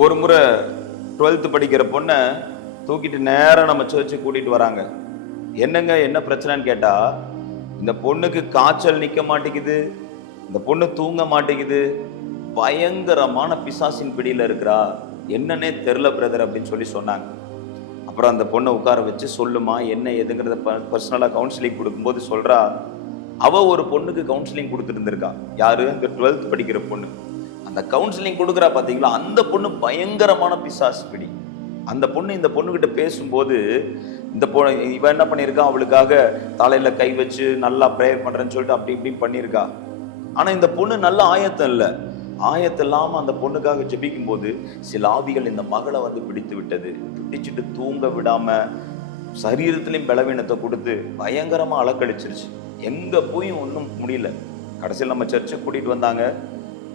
ஒரு முறை 12th படிக்கிற பொண்ணை தூக்கிட்டு நேரம் நம்ம சர்ச்சு கூட்டிட்டு வராங்க. என்னங்க என்ன பிரச்சனைன்னு கேட்டா, இந்த பொண்ணுக்கு காய்ச்சல் நிக்க மாட்டேங்குது, இந்த பொண்ணு தூங்க மாட்டேங்குது, பயங்கரமான பிசாசின் பிடியில இருக்கிறா, என்னன்னே தெரில பிரதர் அப்படின்னு சொல்லி சொன்னாங்க. அப்புறம் அந்த பொண்ணை உட்கார வச்சு சொல்லுமா என்ன எதுங்கிறத பர்சனலா கவுன்சிலிங் கொடுக்கும்போது சொல்றா, அவ ஒரு பொண்ணுக்கு கவுன்சிலிங் கொடுத்துட்டு இருந்திருக்கா. யாரு? இந்த 12th படிக்கிற பொண்ணு. அந்த கவுன்சிலிங் கொடுக்குறா பாத்தீங்களா, அந்த பொண்ணு பயங்கரமான பிசாசு பிடி. அந்த பொண்ணு இந்த பொண்ணுகிட்ட பேசும்போது, இந்த பொண்ணு இவ என்ன பண்ணியிருக்கா, அவளுக்காக தலையில கை வச்சு நல்லா ப்ரேயர் பண்றேன்னு சொல்லிட்டு அப்படி இப்படி பண்ணியிருக்கா. ஆனா இந்த பொண்ணு நல்ல ஆயத்தம் இல்லை. ஆயத்தம் இல்லாம அந்த பொண்ணுக்காக ஜெபிக்கும் போது சில ஆவிகள் இந்த மகளை வந்து பிடித்து விட்டது. பிடிச்சிட்டு தூங்க விடாம சரீரத்திலையும் பலவீனத்தை கொடுத்து பயங்கரமா அலக்கழிச்சிருச்சு. எங்க போய் ஒன்றும் முடியல. கடைசியில் நம்ம சர்ச்சுக்கு கூட்டிட்டு வந்தாங்க.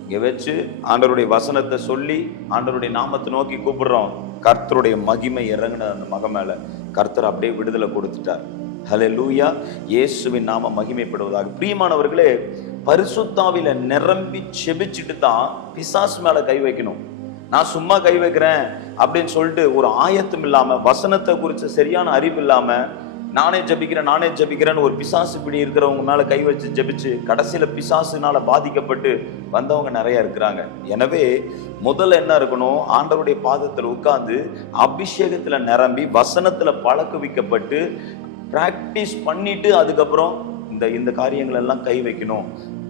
இங்க வச்சு ஆண்டவருடைய வசனத்தை சொல்லி ஆண்டவருடைய நாமத்தை நோக்கி கூப்பிடுறோம். கர்த்தருடைய மகிமை இறங்கின அந்த மக மேல கர்த்தர் அப்படியே விடுதலை கொடுத்துட்டார். ஹல்லேலூயா, இயேசுவின் நாம மகிமைப்படுவதாக. பிரியமானவர்களே, பரிசுத்தாவில நிரம்பி செபிச்சுட்டு தான் பிசாசு மேல கை வைக்கணும். நான் சும்மா கை வைக்கிறேன் அப்படின்னு சொல்லிட்டு ஒரு ஆயத்தம் இல்லாம, வசனத்தை குறிச்ச சரியான அறிவு இல்லாம, நானே ஜபிக்கிறேன்னு ஒரு பிசாசு பிடி இருக்கிறவங்க மேல கை வச்சு ஜபிச்சு கடைசியில பிசாசுனால பாதிக்கப்பட்டு வந்தவங்க நிறைய இருக்கிறாங்க. எனவே முதல்ல என்ன இருக்கணும், ஆண்டவருடைய பாதத்துல உட்கார்ந்து அபிஷேகத்துல நிரம்பி வசனத்துல பழக்குவிக்கப்பட்டு பிராக்டிஸ் பண்ணிட்டு அதுக்கப்புறம் இந்த காரியங்கள் எல்லாம் கை வைக்கணும்.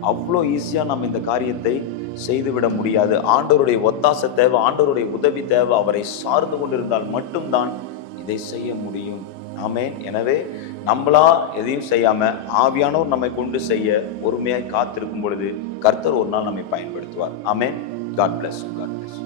அவ்வளோ ஈஸியா நம்ம இந்த காரியத்தை செய்துவிட முடியாது. ஆண்டவருடைய ஒத்தாசை தேவை, ஆண்டவருடைய உதவி தேவை. அவரை சார்ந்து கொண்டிருந்தால் மட்டும்தான் இதை செய்ய முடியும். ஆமென். எனவே நம்மளா எதையும் செய்யாம ஆவியானவர் நம்மை கொண்டு செய்ய பொறுமையாய் காத்திருக்கும் பொழுது கர்த்தர் ஒரு நாள் நம்மை பயன்படுத்துவார். ஆமென். God bless you. God bless you.